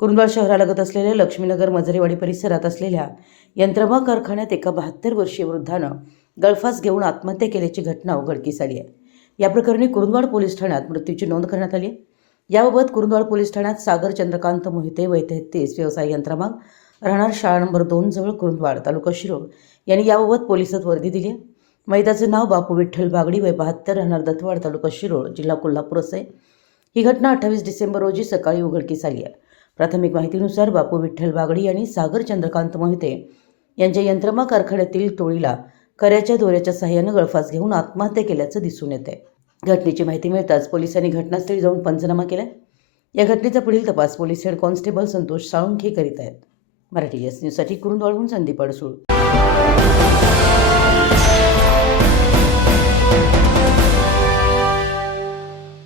कुरुंदवाड शहरालगत असलेल्या लक्ष्मीनगर मजरेवाडी परिसरात असलेल्या यंत्रमाग कारखान्यात एका 72 वर्षीय वृद्धानं गळफास घेऊन आत्महत्या केल्याची घटना उघडकीस आली आहे। या प्रकरणी कुरुंदवाड पोलीस ठाण्यात मृत्यूची नोंद करण्यात आली आहे। याबाबत कुरुंदवाड पोलीस ठाण्यात सागर चंद्रकांत मोहिते वय 33 व्यवसाय यंत्रमाग राहणार शाळा नंबर 2 जवळ कुरुंदवाड तालुका शिरोळ यांनी याबाबत पोलिसात वर्दी दिली आहे। मयताचं नाव बापू विठ्ठल बागडी वय 72 राहणार दत्तवाड तालुका शिरोळ जिल्हा कोल्हापूर असे। ही घटना 28 डिसेंबर रोजी सकाळी उघडकीस आली आहे। प्राथमिक माहितीनुसार बापू विठ्ठल बागडी यांनी सागर चंद्रकांत मोहिते यांच्या यंत्रमाग कारखान्यातील टोळीला कऱ्याच्या दोऱ्याच्या सहाय्याने गळफास घेऊन आत्महत्या केल्याचं दिसून येते। घटनेची माहिती मिळताच पोलिसांनी घटनास्थळी जाऊन पंचनामा केला। या घटनेचा पुढील तपास police head constable Santosh Salunkhe करीत आहेत। मराठी एस न्यूजसाठी कुरुंदवाडहून संदीप अडसूळ।